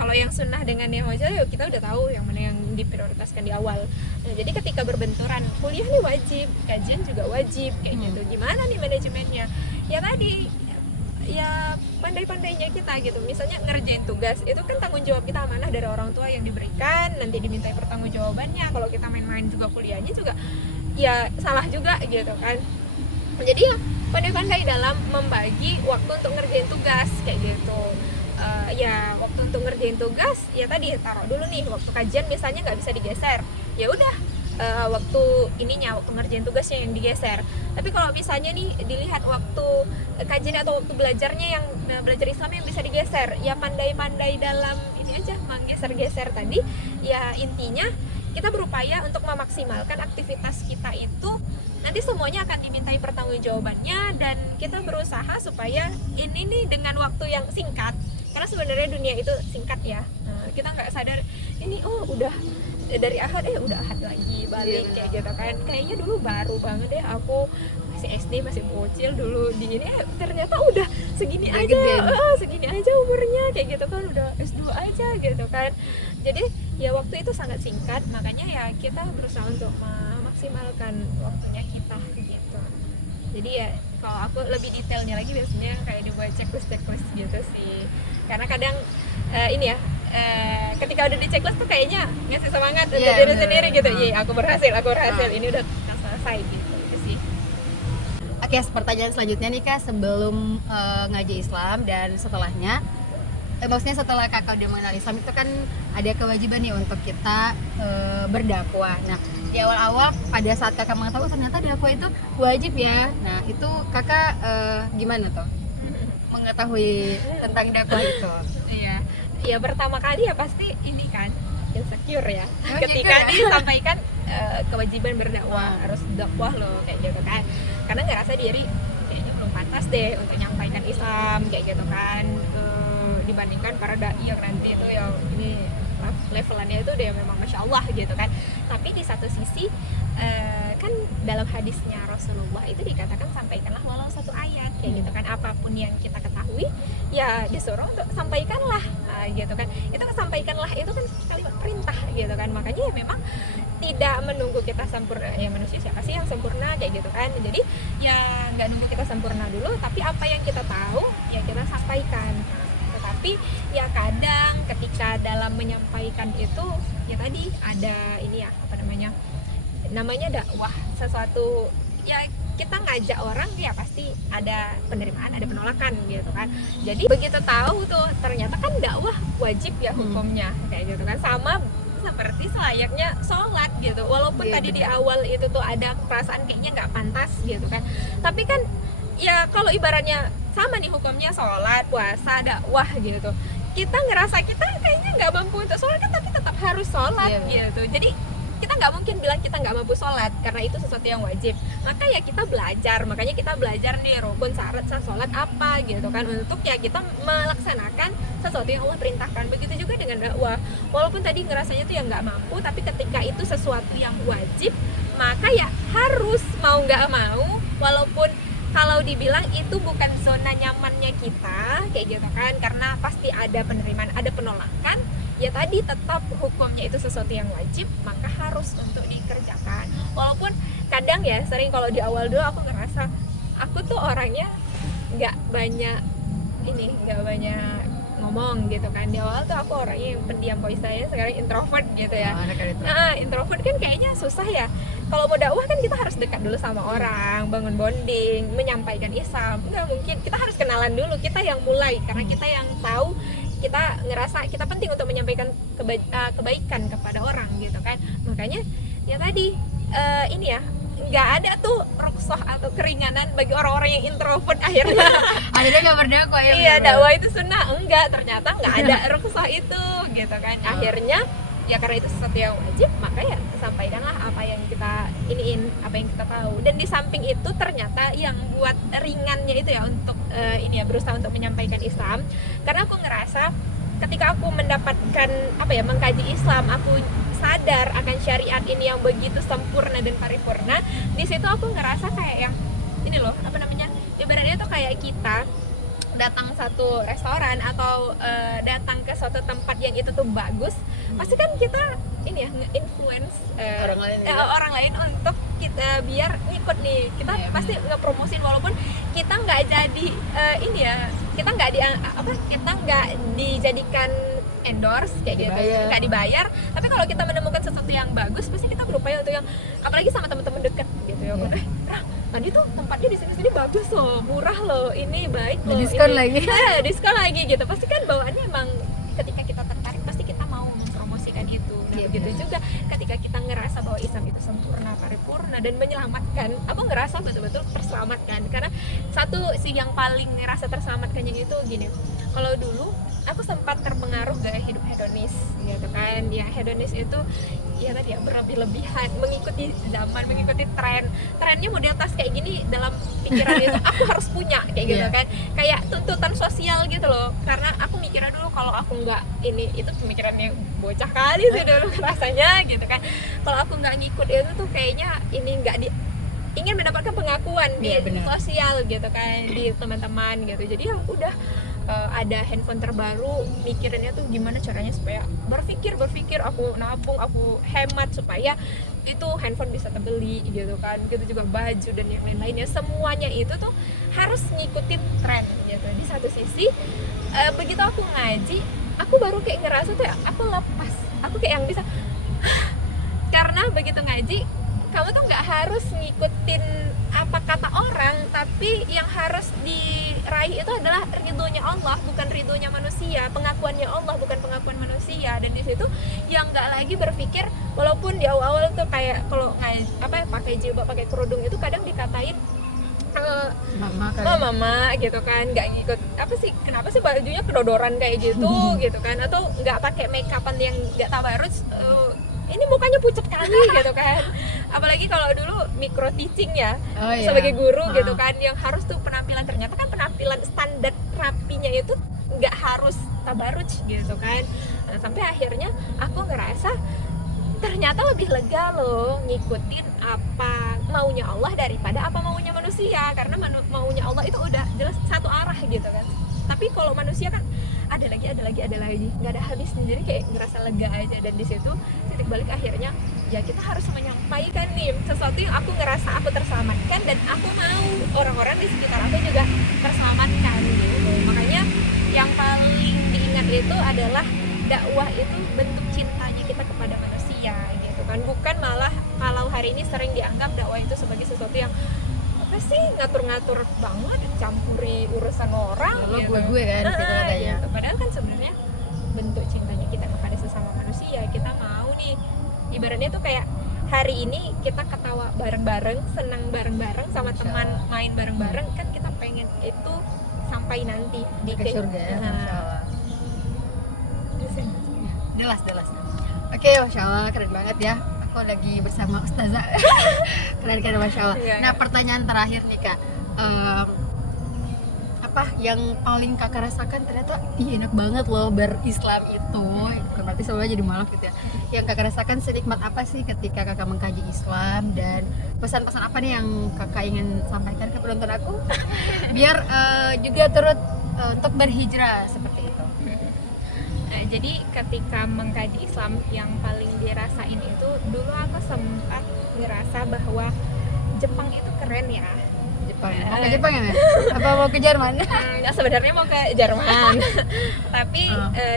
Kalau yang sunnah dengan yang wajib ya kita udah tahu yang mana yang diprioritaskan di awal. Nah, jadi ketika berbenturan, kuliah nih wajib, kajian juga wajib kayak gitu. Gimana nih manajemennya? Ya tadi ya pandai-pandainya kita gitu. Misalnya ngerjain tugas, itu kan tanggung jawab kita, amanah dari orang tua yang diberikan, nanti dimintai pertanggungjawabannya. Kalau kita main-main juga kuliahnya juga ya salah juga gitu kan. Jadi ya pandai-pandai dalam membagi waktu untuk ngerjain tugas kayak gitu. Ya waktu untuk ngerjain tugas ya tadi taruh dulu nih, waktu kajian misalnya nggak bisa digeser, ya udah waktu ngerjain tugasnya yang digeser. Tapi kalau misalnya nih dilihat waktu kajian atau waktu belajarnya yang belajar Islam yang bisa digeser, ya pandai-pandai dalam ini aja menggeser-geser tadi. Ya intinya kita berupaya untuk memaksimalkan aktivitas kita itu, nanti semuanya akan dimintai pertanggungjawabannya, dan kita berusaha supaya ini nih dengan waktu yang singkat, karena karena sebenarnya dunia itu singkat ya. Kita nggak sadar ini udah dari Ahad udah Ahad lagi balik kayak gitu kan. Kayaknya dulu baru banget deh aku masih SD, masih bocil dulu di ini, ternyata udah segini Udah aja, gede. segini aja umurnya kayak gitu kan, udah S2 aja gitu kan. Jadi ya waktu itu sangat singkat, makanya ya kita berusaha untuk memaksimalkan waktunya kita gitu. Jadi ya kalau aku lebih detailnya lagi biasanya kayak dibuat checklist gitu sih, karena kadang ini ya ketika udah di checklist tuh kayaknya ngasih semangat untuk Iya, diri bener. sendiri gitu. Iya, aku berhasil, ini udah selesai gitu. Itu sih. Oke, pertanyaan selanjutnya nih Kak, sebelum ngaji Islam dan setelahnya, maksudnya setelah Kakak udah mengenal Islam itu kan ada kewajiban nih untuk kita berdakwah. Nah, di awal-awal pada saat Kakak mengetahui ternyata dakwah itu wajib ya. Nah, itu Kakak gimana tuh mengetahui tentang dakwah itu? Iya. Ya pertama kali ya pasti ini kan insecure ya. Oh, Ketika insecure ya? disampaikan kewajiban berdakwah, harus dakwah loh kayak gitu kan. Karena ngerasa diri kayaknya belum pantas deh untuk nyampaikan Islam kayak gitu kan. Dibandingkan para dai yang nanti itu yang ini levelannya itu udah memang masya Allah gitu kan. Tapi di satu sisi kan dalam hadisnya Rasulullah itu dikatakan sampaikanlah walau satu ayat kayak gitu kan, apapun yang kita ketahui ya disuruh untuk sampaikanlah gitu kan. Itu sampaikanlah itu kan kalimat perintah gitu kan. Makanya ya memang tidak menunggu kita sempurna, ya manusia siapa sih yang sempurna kayak gitu kan. Jadi ya nggak nunggu kita sempurna dulu, tapi apa yang kita tahu ya kita sampaikan. Tetapi ya kadang ketika dalam menyampaikan itu ya tadi ada ini ya apa namanya dakwah, sesuatu ya kita ngajak orang ya pasti ada penerimaan, ada penolakan gitu kan. Jadi begitu tahu tuh ternyata kan dakwah wajib ya hukumnya kayak gitu kan, sama seperti selayaknya sholat gitu. Walaupun Iya, tadi benar. di awal itu tuh ada perasaan kayaknya nggak pantas gitu kan, tapi kan ya kalau ibaratnya sama nih hukumnya sholat, puasa, dakwah gitu, kita ngerasa kita kayaknya nggak mampu untuk sholat kan, tapi tetap harus sholat Iya, gitu. Jadi kita nggak mungkin bilang kita nggak mampu sholat karena itu sesuatu yang wajib. Maka ya kita belajar, makanya kita belajar nih rukun syarat sah sholat apa gitu kan, untuk ya kita melaksanakan sesuatu yang Allah perintahkan. Begitu juga dengan dakwah, walaupun tadi ngerasanya tuh ya nggak mampu, tapi ketika itu sesuatu yang wajib maka ya harus mau nggak mau, walaupun kalau dibilang itu bukan zona nyamannya kita kayak gitu kan, karena pasti ada penerimaan, ada penolakan, ya tadi tetap hukumnya itu sesuatu yang wajib, maka harus untuk dikerjakan. Walaupun kadang ya sering kalau di awal dulu aku ngerasa aku tuh orangnya nggak banyak ngomong gitu kan. Di awal tuh aku orangnya yang pendiam, voice saya sekarang introvert gitu ya. Introvert kan kayaknya susah ya. Kalau mau dakwah kan kita harus dekat dulu sama orang, bangun bonding, menyampaikan Islam. Nggak mungkin, kita harus kenalan dulu, kita yang mulai, karena kita yang tahu, kita ngerasa kita penting untuk menyampaikan kebaikan kepada orang gitu kan. Makanya ya tadi ini ya, nggak ada tuh rukhsah atau keringanan bagi orang-orang yang introvert akhirnya. Akhirnya nggak berdakwah ya? Iya, dakwah itu sunnah, enggak, ternyata nggak ada rukhsah itu gitu kan. Akhirnya ya karena itu sesuatu yang wajib, maka ya sampaikanlah apa yang kita iniin, apa yang kita tahu. Dan di samping itu ternyata yang buat ringannya itu ya untuk ini ya, berusaha untuk menyampaikan Islam, karena aku ngerasa ketika aku mendapatkan mengkaji Islam, aku sadar akan syariat ini yang begitu sempurna dan paripurna. Di situ aku ngerasa kayak yang ini loh, ibaratnya tuh kayak kita datang satu restoran atau datang ke suatu tempat yang itu tuh bagus, pasti kan kita ini ya nge-influence orang lain untuk kita biar ngikut nih. Kita pasti ngepromosin, walaupun kita nggak jadi kita nggak dijadikan endorse kayak gitu, nggak dibayar. Tapi kalau kita menemukan sesuatu yang bagus, pasti kita berupaya untuk yang, apalagi sama teman-teman dekat gitu ya. Tadi tuh tempatnya di sini bagus loh, murah loh, ini baik loh, diskon ini. lagi. Diskon lagi gitu. Pasti kan bawaannya emang ketika kita tertarik pasti kita mau mempromosikan itu. Nah, begitu juga ketika kita ngerasa bahwa Islam itu sempurna, paripurna dan menyelamatkan, aku ngerasa betul-betul terselamatkan. Karena satu sih yang paling ngerasa terselamatkannya itu gini, kalau dulu aku sempat terpengaruh gaya hidup hedonis gitu kan. Ya hedonis itu ya tadi ya berlebih-lebihan, mengikuti zaman, mengikuti trennya model tas kayak gini, dalam pikiran itu aku harus punya kayak gitu kan, kayak tuntutan sosial gitu loh. Karena aku mikirnya dulu kalau aku nggak ini, itu pemikirannya bocah kali sih dulu rasanya gitu kan, kalau aku nggak ngikut itu tuh kayaknya ini nggak ingin mendapatkan pengakuan di sosial gitu kan, di teman-teman gitu. Jadi ya udah, ada handphone terbaru, mikirinnya tuh gimana caranya supaya berpikir aku nabung, aku hemat supaya itu handphone bisa terbeli gitu kan, gitu juga baju dan yang lain-lainnya, semuanya itu tuh harus ngikutin tren gitu. Di satu sisi begitu aku ngaji, aku baru kayak ngerasa tuh aku lepas, aku kayak yang bisa karena begitu ngaji kamu tuh nggak harus ngikutin apa kata orang, tapi yang harus diraih itu adalah ridhonya Allah, bukan ridhonya manusia, pengakuannya Allah, bukan pengakuan manusia. Dan di situ yang nggak lagi berpikir, walaupun di awal-awal tuh kayak kalau pakai jilbab, pakai kerudung itu kadang dikatain mama gitu kan, nggak ngikut apa sih, kenapa sih bajunya kedodoran kayak gitu gitu kan, atau nggak pakai make upan yang nggak tabarus, ini mukanya pucat kali gitu kan. Apalagi kalau dulu micro teaching ya, sebagai guru gitu kan, yang harus tuh penampilan, ternyata kan penampilan standar rapinya itu nggak harus tabaruj gitu kan. Nah, sampai akhirnya aku ngerasa ternyata lebih lega loh ngikutin apa maunya Allah daripada apa maunya manusia, karena maunya Allah itu udah jelas satu arah gitu kan. Tapi kalau manusia kan ada lagi, nggak ada habis sendiri, kayak ngerasa lega aja. Dan di situ titik balik akhirnya ya kita harus menyampaikan nih sesuatu yang aku ngerasa aku terselamatkan, dan aku mau orang-orang di sekitar aku juga terselamatkan gitu. Makanya yang paling diingat itu adalah dakwah itu bentuk cintanya kita kepada manusia gitu kan, bukan malah kalau hari ini sering dianggap dakwah itu sebagai sesuatu yang apa sih, ngatur-ngatur banget, campuri urusan orang gitu. gue kan gitu katanya. Gitu. Padahal kan sebenarnya bentuk cintanya kita kepada sesama manusia, kita mau nih ibaratnya tuh kayak hari ini kita ketawa bareng-bareng, senang bareng-bareng sama teman, main bareng-bareng, kan kita pengen itu sampai nanti di surga ya. Jelas. Oke, Masya Allah, keren banget ya. Aku lagi bersama Ustazah. Keren, Masya Allah. Nah, pertanyaan terakhir nih Kak, apa yang paling Kakak rasakan ternyata enak banget loh berislam itu, bukan berarti semuanya jadi malas gitu ya. Yang Kakak rasakan senikmat apa sih ketika Kakak mengkaji Islam, dan pesan-pesan apa nih yang Kakak ingin sampaikan ke penonton aku biar juga turut untuk berhijrah seperti itu. Jadi ketika mengkaji Islam yang paling dirasain itu, dulu aku sempat ngerasa bahwa Jepang itu keren ya. Mau ke Jepang ya? Apa mau ke Jerman? Sebenarnya mau ke Jerman. Tapi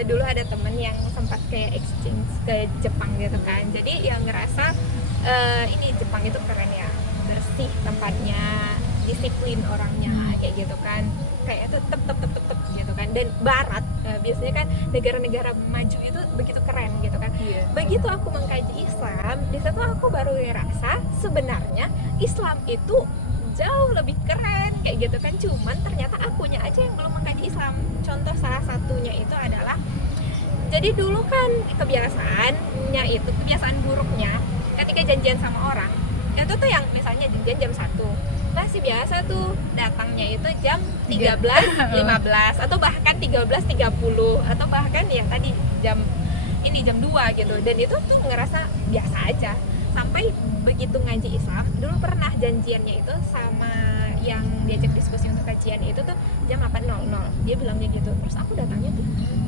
dulu ada temen yang sempat kayak exchange ke Jepang gitu kan. Jadi yang ngerasa ini Jepang itu keren ya, bersih tempatnya, disiplin orangnya kayak gitu kan, kayak tetep gitu kan. Dan Barat biasanya kan negara-negara maju itu begitu keren gitu kan. Begitu aku mengkaji Islam, di situ aku baru ngerasa sebenarnya Islam itu jauh lebih keren kayak gitu kan. Cuman ternyata akunya aja yang belum mengkaji Islam. Contoh salah satunya itu adalah, jadi dulu kan kebiasaannya itu, kebiasaan buruknya ketika janjian sama orang itu tuh yang misalnya janjian jam 1, masih biasa tuh datangnya itu jam 13.15 atau bahkan 13.30 atau bahkan ya tadi jam 2 gitu. Dan itu tuh ngerasa biasa aja. Sampai begitu ngaji Islam, dulu pernah janjiannya itu sama yang diajak diskusi untuk kajian itu tuh jam 8.00, dia bilangnya gitu. Terus aku datangnya tuh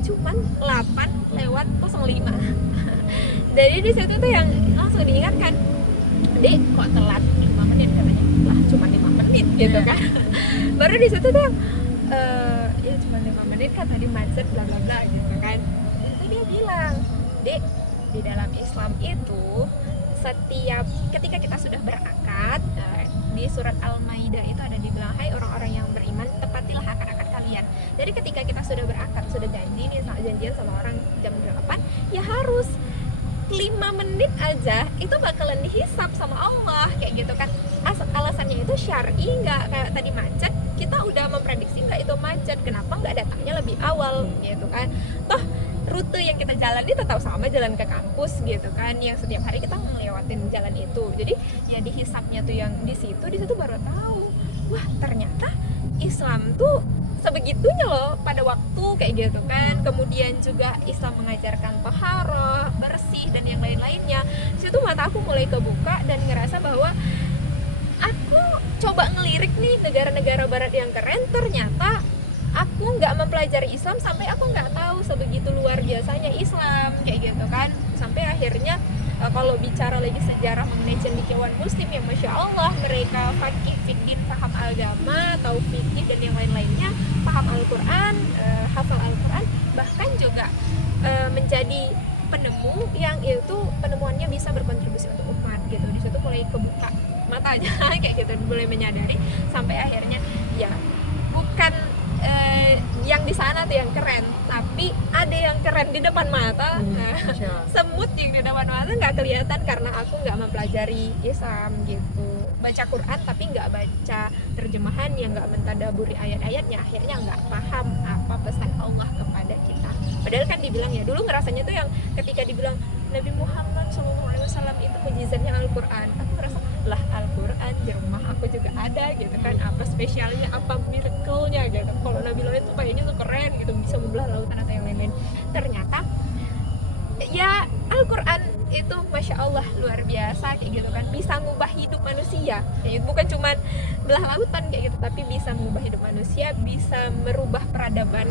cuman 8:05. Jadi di situ tuh yang langsung diingatkan, Dek kok telat 5 menit katanya. Lah cuma 5 menit gitu kan. Baru di situ tuh yang ya cuma 5 menit kan, tadi macet bla bla bla gitu kan. Itu dia bilang, Dek, di dalam Islam itu setiap ketika kita sudah berakad, di surat Al-Maidah itu ada dibilang, hai orang-orang yang beriman, tepatilah akad-akad kalian. Jadi ketika kita sudah berakad, sudah janji nih, janjian sama orang jam 8, ya harus 5 menit aja itu bakalan dihisap sama Allah kayak gitu kan. Alasannya itu syar'i, nggak kayak tadi macet, kita udah memprediksi nggak itu macet, kenapa nggak datangnya lebih awal gitu kan. Toh rute yang kita jalani tetap sama, jalan ke kampus gitu kan, yang setiap hari kita ngelewatin jalan itu. Jadi ya dihisapnya tuh yang di situ baru tahu, wah ternyata Islam tuh sebegitunya loh pada waktu kayak gitu kan. Kemudian juga Islam mengajarkan taharah, bersih dan yang lain-lainnya. Situ mata aku mulai kebuka dan ngerasa bahwa aku coba ngelirik nih negara-negara barat yang keren, ternyata aku nggak mempelajari Islam sampai aku nggak tahu sebegitu luar biasanya Islam kayak gitu kan. Sampai akhirnya kalau bicara lagi sejarah mengenai cendekiawan muslim yang Masya Allah mereka fakih fikih, paham agama, tahu fikih dan yang lain-lainnya, paham Al-Quran, hafal Al-Quran, bahkan juga menjadi penemu yang itu penemuannya bisa berkontribusi untuk umat gitu. Di situ mulai kebuka matanya kayak gitu, mulai menyadari sampai akhirnya ya bukan yang di sana tuh yang keren, tapi ada yang keren di depan mata. Semut yang di depan mata nggak kelihatan karena aku nggak mempelajari Islam gitu. Baca Quran tapi nggak baca terjemahan, yang nggak mentadaburi ayat-ayatnya, akhirnya nggak paham apa pesan Allah kepada kita. Padahal kan dibilang ya, dulu ngerasanya tuh yang ketika dibilang Nabi Muhammad SAW itu mujizatnya Al-Quran, aku ngerasa lah Al-Quran di rumah aku juga ada gitu kan, apa spesialnya, apa miracle-nya gitu. Kalau Nabi lain tuh kayaknya tuh keren gitu, bisa membelah lautan atau yang lain-lain. Ternyata ya Al-Quran itu Masya Allah luar biasa kayak gitu kan, bisa ngubah hidup manusia kayak, bukan cuma belah lautan kayak gitu, tapi bisa mengubah hidup manusia, bisa merubah peradaban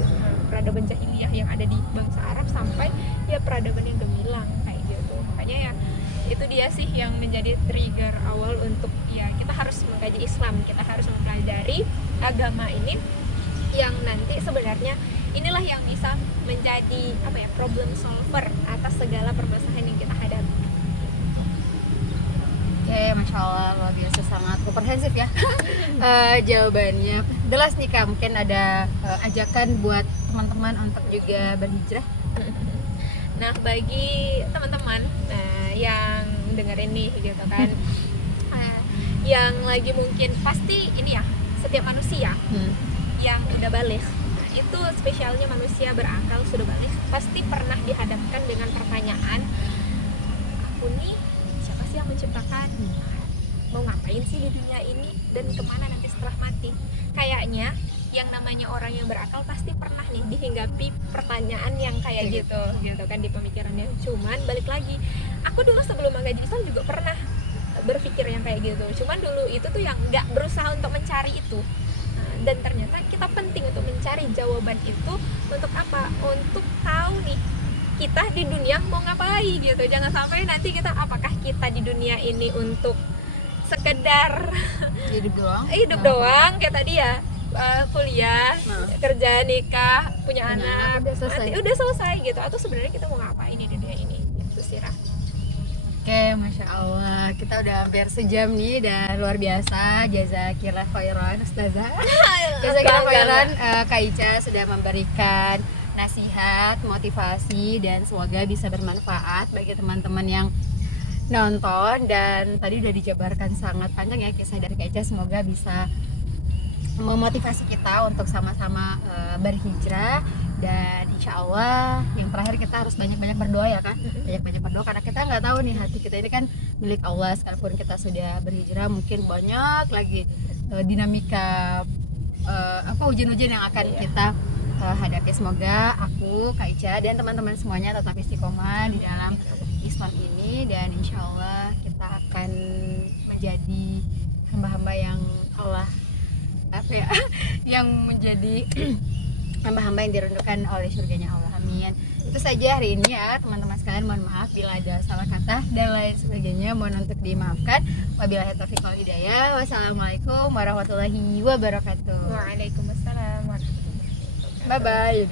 jahiliyah yang ada di bangsa Arab sampai ya peradaban yang gemilang kayak gitu. Makanya ya itu dia sih yang menjadi trigger awal untuk ya kita harus mengkaji Islam, kita harus mempelajari agama ini yang nanti sebenarnya inilah yang bisa menjadi apa ya, problem solver atas segala permasalahan yang kita hadapi. Oke, Masya Allah, luar biasa, sangat komprehensif ya jawabannya. Jelas nih Kak, mungkin ada ajakan buat teman-teman untuk juga berhijrah. Nah, bagi teman-teman yang dengerin nih gitu kan, yang lagi mungkin pasti ini ya, setiap manusia yang udah balik, itu spesialnya manusia berakal sudah balik, pasti pernah dihadapkan dengan pertanyaan, aku nih siapa sih yang menciptakan, mau ngapain sih di dunia ini, dan kemana nanti setelah mati. Kayaknya yang namanya orang yang berakal pasti pernah nih dihinggapi pertanyaan yang kayak gitu kan di pemikirannya. Cuman balik lagi, aku dulu sebelum mengkaji Islam juga pernah berpikir yang kayak gitu, cuman dulu itu tuh yang nggak berusaha untuk mencari itu. Dan ternyata kita penting untuk mencari jawaban itu. Untuk apa? Untuk tahu nih kita di dunia mau ngapain gitu. Jangan sampai nanti kita, apakah kita di dunia ini untuk sekedar hidup doang kayak tadi ya, kuliah, kerja, nikah, punya anak, udah selesai gitu, atau sebenarnya kita mau ngapain di dunia ini gitu sih, Rah. Oke, Masya Allah, kita udah hampir sejam nih dan luar biasa. Jazakillah khairan Ustazah. Jazakillah khairan Kak Ica sudah memberikan nasihat, motivasi, dan semoga bisa bermanfaat bagi teman-teman yang nonton. Dan tadi udah dijabarkan sangat panjang ya kisah dari Kak Ica, semoga bisa memotivasi kita untuk sama-sama berhijrah. Dan insya Allah yang terakhir kita harus banyak-banyak berdoa ya kan, banyak-banyak berdoa, karena kita nggak tahu nih hati kita ini kan milik Allah. Sekalipun kita sudah berhijrah, mungkin banyak lagi dinamika ujian-ujian yang akan kita hadapi. Semoga aku, Kak Ica, dan teman-teman semuanya tetap istiqomah di dalam Islam ini, dan insya Allah kita akan menjadi hamba-hamba yang Allah yang menjadi hamba-hamba yang dirindukan oleh surganya Allah. Amin. Itu saja hari ini ya teman-teman sekalian. Mohon maaf bila ada salah kata dan lain sebagainya, mohon untuk dimaafkan. Wabillahi taufiq wal hidayah. Wassalamualaikum warahmatullahi wabarakatuh. Waalaikumsalam warahmatullahi wabarakatuh. Bye bye.